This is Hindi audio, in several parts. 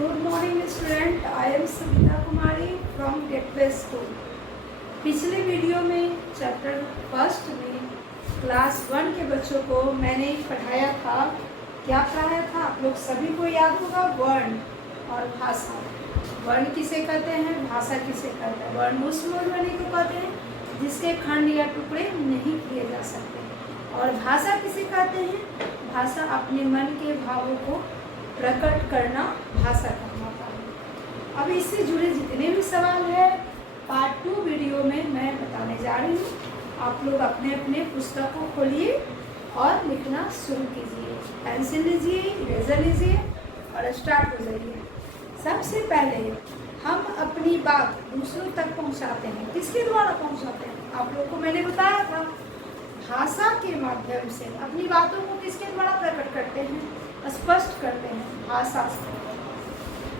Good morning student, I am Savita Kumari from gateway school. पिछले वीडियो में चैप्टर फर्स्ट में क्लास 1 के बच्चों को मैंने पढ़ाया था। क्या पढ़ाया था आप लोग सभी को याद होगा? वर्ण और भाषा। वर्ण किसे कहते हैं, भाषा किसे कहते हैं? वर्ण उस ध्वनि को कहते हैं जिसके खंड या टुकड़े नहीं किए जा सकते, और भाषा किसे कहते हैं? भाषा अपने मन के भावों को प्रकट करना भाषा कहलाता है। अब इससे जुड़े जितने भी सवाल है पार्ट 2 वीडियो में मैं बताने जा रही हूँ। आप लोग अपने अपने पुस्तक को खोलिए और लिखना शुरू कीजिए। पेंसिल लीजिए, इरेजर लीजिए और स्टार्ट हो जाइए। सबसे पहले हम अपनी बात दूसरों तक पहुँचाते हैं। किसके द्वारा पहुँचाते हैं? आप लोग को मैंने बताया था, भाषा के माध्यम से अपनी बातों को किसके द्वारा प्रकट करते हैं, स्पष्ट करते हैं, भाषा से।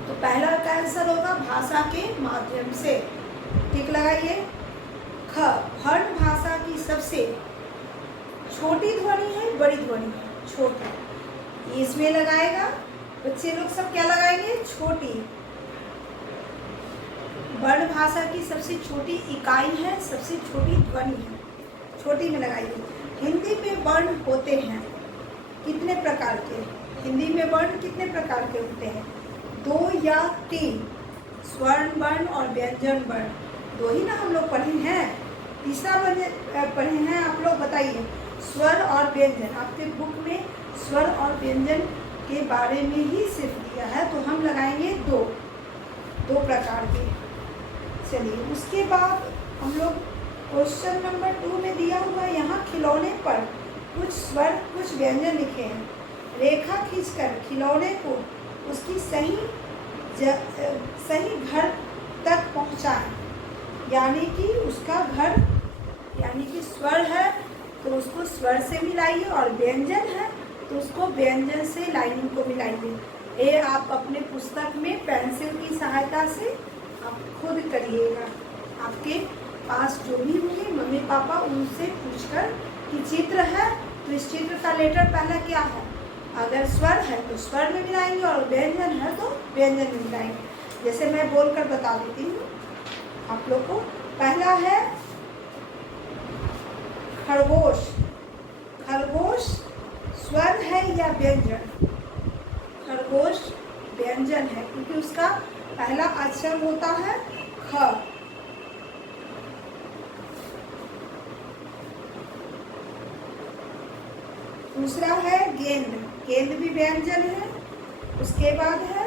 तो पहला का आंसर होगा भाषा के माध्यम से। टिक लगाइए। ख, वर्ण भाषा की सबसे छोटी ध्वनि है, बड़ी ध्वनि है, छोटी। इसमें लगाएगा बच्चे लोग सब क्या लगाएंगे? छोटी। वर्ण भाषा की सबसे छोटी इकाई है, सबसे छोटी ध्वनि है, छोटी में लगाइए। हिंदी में वर्ण होते हैं कितने प्रकार के? हिंदी में वर्ण कितने प्रकार के होते हैं? 2 या 3। स्वर्ण वर्ण और व्यंजन वर्ण, 2 ही ना हम लोग पढ़े हैं। तीसरा पढ़े हैं आप लोग, बताइए। स्वर और व्यंजन, आपके बुक में स्वर और व्यंजन के बारे में ही सिर्फ दिया है, तो हम लगाएंगे 2 प्रकार के। चलिए, उसके बाद हम लोग क्वेश्चन नंबर 2 में दिया हुआ है, यहाँ खिलौने पर कुछ स्वर कुछ व्यंजन लिखे हैं। रेखा खींचकर खिलौने को उसकी सही घर तक पहुंचाएं। यानी कि उसका घर, यानी कि स्वर है तो उसको स्वर से मिलाइए, और व्यंजन है तो उसको व्यंजन से लाइनों को मिलाइए। ये आप अपने पुस्तक में पेंसिल की सहायता से आप खुद करिएगा। आपके पास जो भी होंगे मम्मी पापा, उनसे पूछकर कि चित्र है तो इस चित्र का लेटर पहला क्या है। अगर स्वर है तो स्वर में मिलाएंगे, और व्यंजन है तो व्यंजन में मिलाएंगे। जैसे मैं बोलकर बता देती हूँ आप लोग को। पहला है खरगोश। खरगोश स्वर है या व्यंजन? खरगोश व्यंजन है, क्योंकि उसका पहला अक्षर होता है ख। दूसरा है गेंद। गेंद भी व्यंजन है। उसके बाद है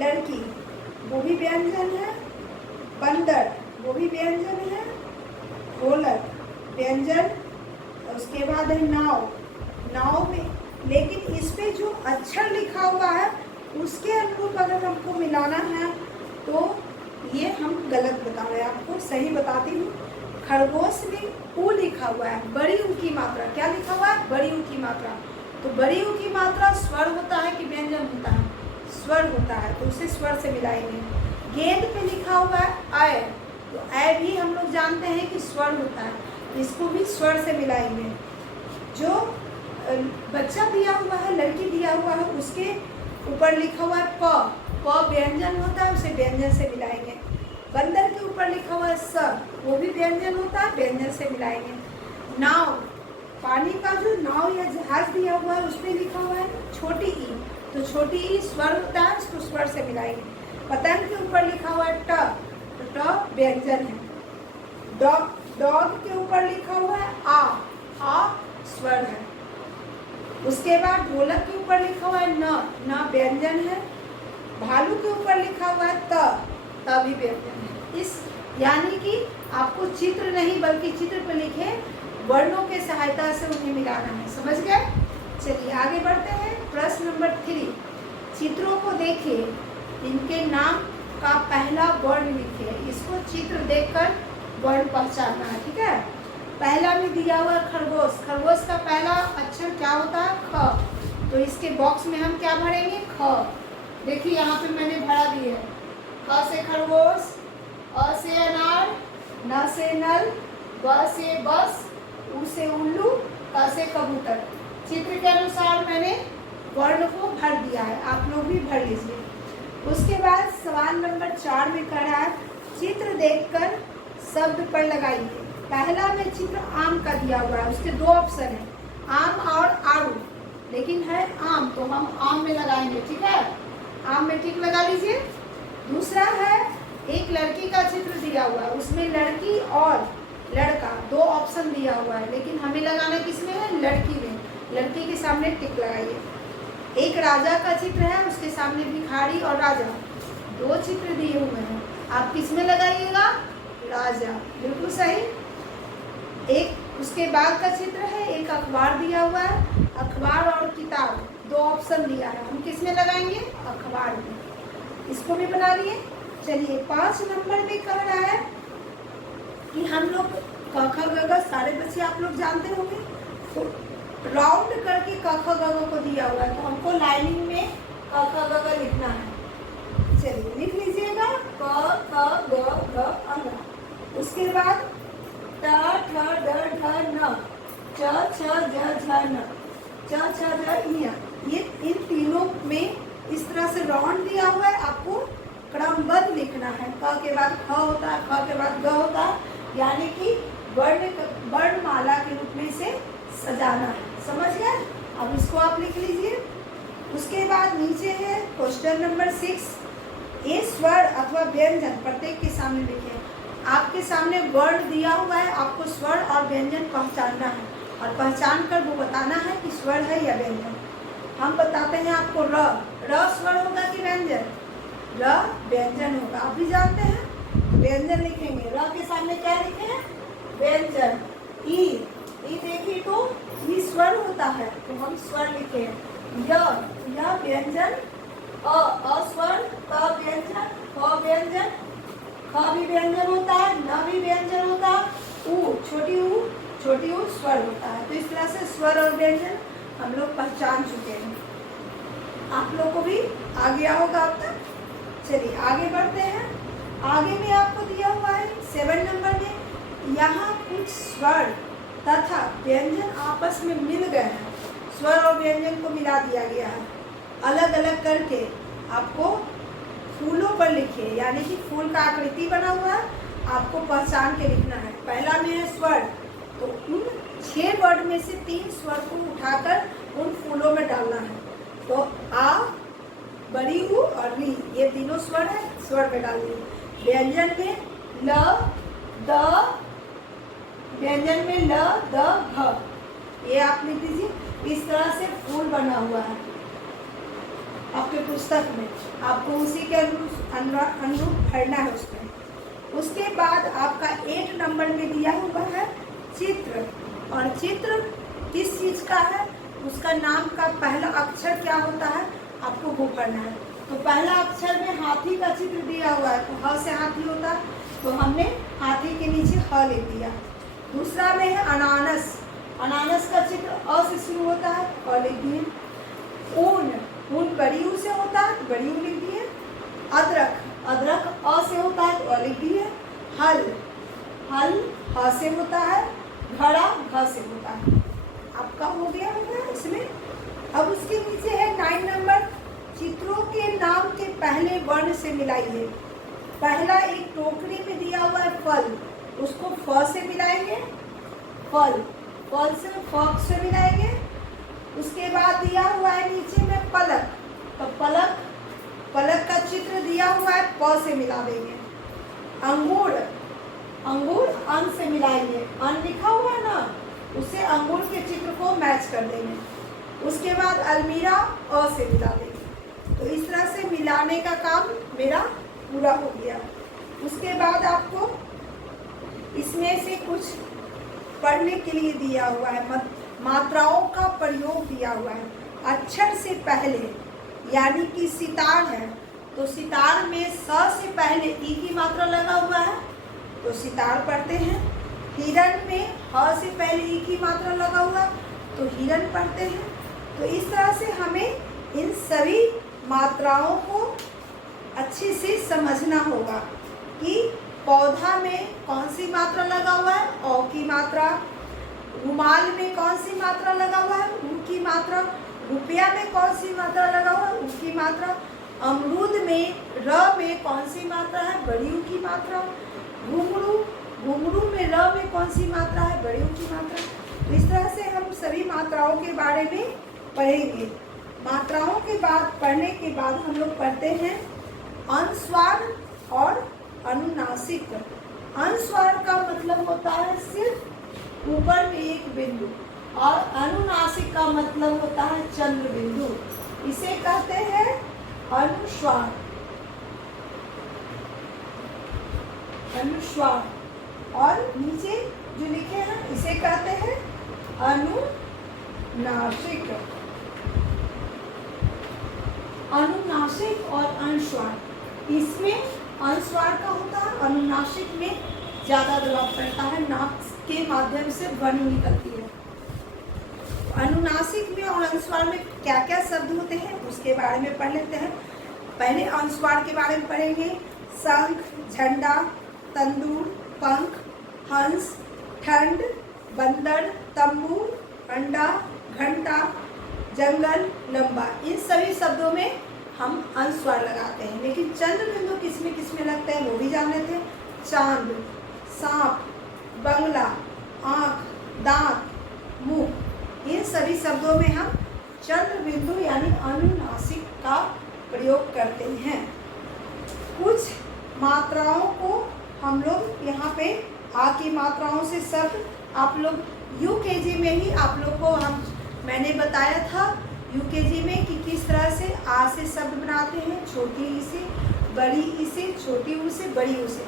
लड़की, वो भी व्यंजन है। बंदर, वो भी व्यंजन है। ढोलक व्यंजन। उसके बाद है नाव। नाव में, लेकिन इस पे जो अक्षर लिखा हुआ है उसके अनुरूप अगर हमको मिलाना है तो ये हम गलत बता रहे हैं, आपको सही बताती हूँ। खरगोश में ऊ लिखा हुआ है, बड़ी ऊ की मात्रा। क्या लिखा हुआ है? बड़ी ऊ की मात्रा। तो बड़ी ऊ की मात्रा स्वर होता है कि व्यंजन होता है? स्वर होता है, तो उसे स्वर से मिलाएंगे। गेंद पे लिखा हुआ है अय, तो अय भी हम लोग जानते हैं कि स्वर होता है, इसको भी स्वर से मिलाएंगे। जो बच्चा दिया हुआ है, लड़की दिया हुआ है, उसके ऊपर लिखा हुआ है प, प व्यंजन होता है, उसे व्यंजन से मिलाएंगे। बंदर के ऊपर लिखा हुआ है स, वो भी व्यंजन होता है, व्यंजन से मिलाएंगे। नाव, पानी का जो नाव या जहाज दिया हुआ है उसमें लिखा हुआ है छोटी ई, तो छोटी ई स्वर होता है, उसको स्वर से मिलाएंगे। पतंग के ऊपर लिखा हुआ है ट, तो ट व्यंजन है। डॉग के ऊपर लिखा हुआ है आ स्वर है। उसके बाद ढोलक के ऊपर लिखा हुआ है न व्यंजन है। भालू के ऊपर लिखा हुआ है त भी व्यंजन है। इस यानी कि आपको चित्र नहीं बल्कि चित्र पर लिखे वर्णों के सहायता से उन्हें मिलाना है। समझ गए? चलिए आगे बढ़ते हैं। प्रश्न नंबर 3, चित्रों को देखिए, इनके नाम का पहला वर्ण लिखिए। इसको चित्र देखकर वर्ण पहचानना है, ठीक है? पहला में दिया हुआ खरगोश। खरगोश का पहला अक्षर क्या होता है? ख। तो इसके बॉक्स में हम क्या भरेंगे? ख। देखिए यहाँ पे मैंने भरा दिया है। ख से खरगोश, अ से अनार, न से नल, ब से बस, उ से उल्लू, क से कबूतर। चित्र के अनुसार मैंने वर्ण को भर दिया है, आप लोग भी भर लीजिए। उसके बाद सवाल नंबर 4 में कह रहा है चित्र देखकर शब्द पर लगाइए। पहला में चित्र आम का दिया हुआ है, उसके 2 ऑप्शन है, आम और आड़ू, लेकिन है आम, तो हम आम में लगाएंगे। ठीक है, आम में टिक लगा लीजिए। दूसरा है एक लड़की का चित्र दिया हुआ है, उसमें लड़की और लड़का 2 ऑप्शन दिया हुआ है, लेकिन हमें लगाना किसमें है, लड़की में। लड़की के सामने टिक लगाइए। एक राजा का चित्र है, उसके सामने भिखारी और राजा, 2 चित्र दिए हुए हैं, आप किस में लगाइएगा, राजा, बिल्कुल सही। एक उसके बाद का चित्र है, एक अखबार दिया हुआ है, अखबार और किताब 2 ऑप्शन दिया है, हम किस में लगाएंगे, अखबार में। इसको भी बना लिए। चलिए 5 नंबर में कह रहा है कि हम लोग क ख ग घ सारे बच्चे आप लोग जानते होंगे, तो राउंड करके क ख ग घ को दिया हुआ है, तो हमको लाइनिंग में क ख ग घ लिखना है। चलिए लिख लीजिएगा, क ख ग घ अ। उसके बाद ट ठ ड ढ न, च छ ज झ न, च छ ज इ। ये इन तीनों में इस तरह से राउंड दिया हुआ है, आपको क्रमबद्ध लिखना है। क के बाद ख होता है, ख के बाद ग होता है, यानी कि वर्णमाला के रूप में इसे सजाना है। समझ गए? अब इसको आप लिख लीजिए। उसके बाद नीचे है क्वेश्चन नंबर 6, ये स्वर अथवा व्यंजन प्रत्येक के सामने लिखे। आपके सामने वर्ण दिया हुआ है, आपको स्वर और व्यंजन पहचानना है, और पहचान कर वो बताना है कि स्वर है या व्यंजन। हम बताते हैं आपको र स्वर होगा कि व्यंजन, र व्यंजन होगा, आप भी जानते हैं। व्यंजन लिखेंगे, र के सामने क्या लिखे हैं, व्यंजन। ई देखिए तो ई स्वर होता है, तो हम स्वर लिखे। य व्यंजन, अ स्वर, क व्यंजन, ख व्यंजन, ख भी व्यंजन होता है, न भी व्यंजन होता है, ऊ छोटी ऊ स्वर होता है। तो इस तरह से स्वर और व्यंजन हम लोग पहचान चुके हैं, आप लोग को भी आ गया होगा अब तक। चलिए आगे बढ़ते हैं। आगे में आपको दिया हुआ है 7 नंबर में, यहाँ कुछ स्वर तथा व्यंजन आपस में मिल गए हैं, स्वर और व्यंजन को मिला दिया गया है। अलग अलग करके आपको फूलों पर लिखिए, यानी कि फूल का आकृति बना हुआ है, आपको पहचान के लिखना है। पहला में है स्वर, तो उन 6 वर्ड में से 3 स्वर को उठाकर उन फूलों में डालना है। तो आ, बड़ी ऊ और री, ये तीनों स्वर है, स्वर में डालिए। व्यंजन में ल, द, व्यंजन में ल, द, घ, ये आप लिख दीजिए। इस तरह से फूल बना हुआ है आपके पुस्तक में, आपको उसी के अनुरूप भरना है उसमें। उसके बाद आपका 8 नंबर में दिया हुआ है चित्र, और चित्र किस चीज़ का है, उसका नाम का पहला अक्षर क्या होता है, आपको वो करना है। तो पहला अक्षर में हाथी का चित्र दिया हुआ है, तो ह से हाथी होता है, तो हमने हाथी के नीचे ह लिख दिया। दूसरा में है अनानस, अनानस का चित्र अ से शुरू होता है, अ लिख दिए। ऊन बड़ी ऊ से होता है, तो बड़ी ऊ लिख दिए। अदरक अ से होता है, तो अ लिख दिए। हल ह से होता है, घड़ा घ से होता है। आपका हो गया होगा इसमें। अब उसके नीचे है 9 नंबर, चित्रों के नाम के पहले वर्ण से मिलाइए। पहला एक टोकरी में दिया हुआ है फल, उसको फ से मिलाएंगे, फल से फ से मिलाएंगे। उसके बाद दिया हुआ है नीचे में पलक, तो पलक का चित्र दिया हुआ है, प से मिला देंगे। अंगूर अन से मिलाएंगे, अन लिखा हुआ है ना, उसे अंगूर के चित्र को मैच कर देंगे। उसके बाद अलमीरा अ से मिला देंगे। तो इस तरह से मिलाने का काम मेरा पूरा हो गया। उसके बाद आपको इसमें से कुछ पढ़ने के लिए दिया हुआ है, मात्राओं का प्रयोग दिया हुआ है। अक्षर से पहले, यानी कि सितार है, तो सितार में स से पहले ई की मात्रा लगा हुआ है, तो सितार पढ़ते हैं। हिरण में ह से पहले ई की मात्रा लगा हुआ, तो हिरण पढ़ते हैं। तो इस तरह से हमें इन सभी मात्राओं को अच्छे से समझना होगा कि पौधा में कौन सी मात्रा लगा हुआ है, औ की मात्रा। रुमाल में कौन सी मात्रा लगा हुआ है, ऊ की मात्रा। रुपया में कौन सी मात्रा लगा हुआ है, ऊ की मात्रा। अमरूद में र में कौन सी मात्रा है? बड़ी ऊ की मात्रा। घुंघरू, घुंघरू में र में कौन सी मात्रा है? बड़ी ऊ की मात्रा। तो इस तरह से हम सभी मात्राओं के बारे में पढ़ेंगे। मात्राओं के बाद पढ़ने के बाद हम लोग पढ़ते हैं अनुस्वार और अनुनासिक। अनुस्वार का मतलब होता है सिर्फ ऊपर में एक बिंदु, और अनुनासिक का मतलब होता है चंद्र बिंदु। इसे कहते हैं अनुस्वार। अनुस्वार और नीचे जो लिखे हैं इसे कहते हैं अनुनासिक। अनुनासिक और अनुस्वार, इसमें अनुस्वार का होता है, अनुनासिक में ज़्यादा दबाव पड़ता है, नाक के माध्यम से ध्वनि निकलती है। अनुनासिक में और अनुस्वार में क्या क्या शब्द होते हैं उसके बारे में पढ़ लेते हैं। पहले अनुस्वार के बारे में पढ़ेंगे। शंख, झंडा, तंदूर, पंख, हंस, ठंड, बंदर, तंबू, अंडा, घंटा, जंगल, लंबा, इन सभी शब्दों में हम अनुस्वार लगाते हैं। लेकिन चंद्र बिंदु किसमें किसमें लगते हैं वो भी जान लेते हैं। चांद, सांप, बंगला, आँख, दांत, मुंह, इन सभी शब्दों में हम चंद्र बिंदु यानी अनुनासिक का प्रयोग करते हैं। कुछ मात्राओं को हम लोग यहाँ पे आ की मात्राओं से शब्द आप लोग यूकेजी में ही आप लोग को मैंने बताया था यूकेजी में कि किस तरह से आ से शब्द बनाते हैं। छोटी ई से, बड़ी ई से, छोटी ऊ से, बड़ी ऊ से,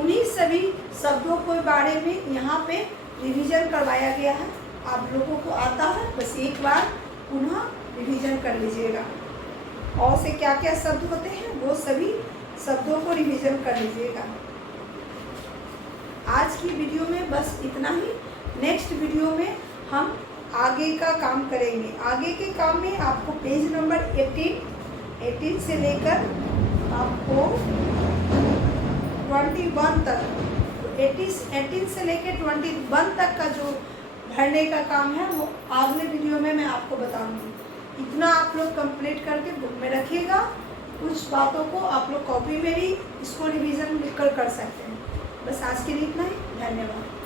उन्हीं सभी शब्दों के बारे में यहाँ पे रिवीजन करवाया गया है। आप लोगों को आता है, बस एक बार पुनः रिवीजन कर लीजिएगा। और से क्या क्या शब्द होते हैं वो सभी शब्दों को रिवीजन कर लीजिएगा। आज की वीडियो में बस इतना ही। नेक्स्ट वीडियो में हम आगे का काम करेंगे। आगे के काम में आपको पेज नंबर 18 से लेकर आपको 21 तक, 18 से लेकर 21 तक का जो भरने का काम है वो अगले वीडियो में मैं आपको बताऊंगी। इतना आप लोग कंप्लीट करके बुक में रखिएगा। कुछ बातों को आप लोग कॉपी में भी इसको रिवीजन लिखकर कर सकते हैं। बस आज के लिए इतना ही। धन्यवाद।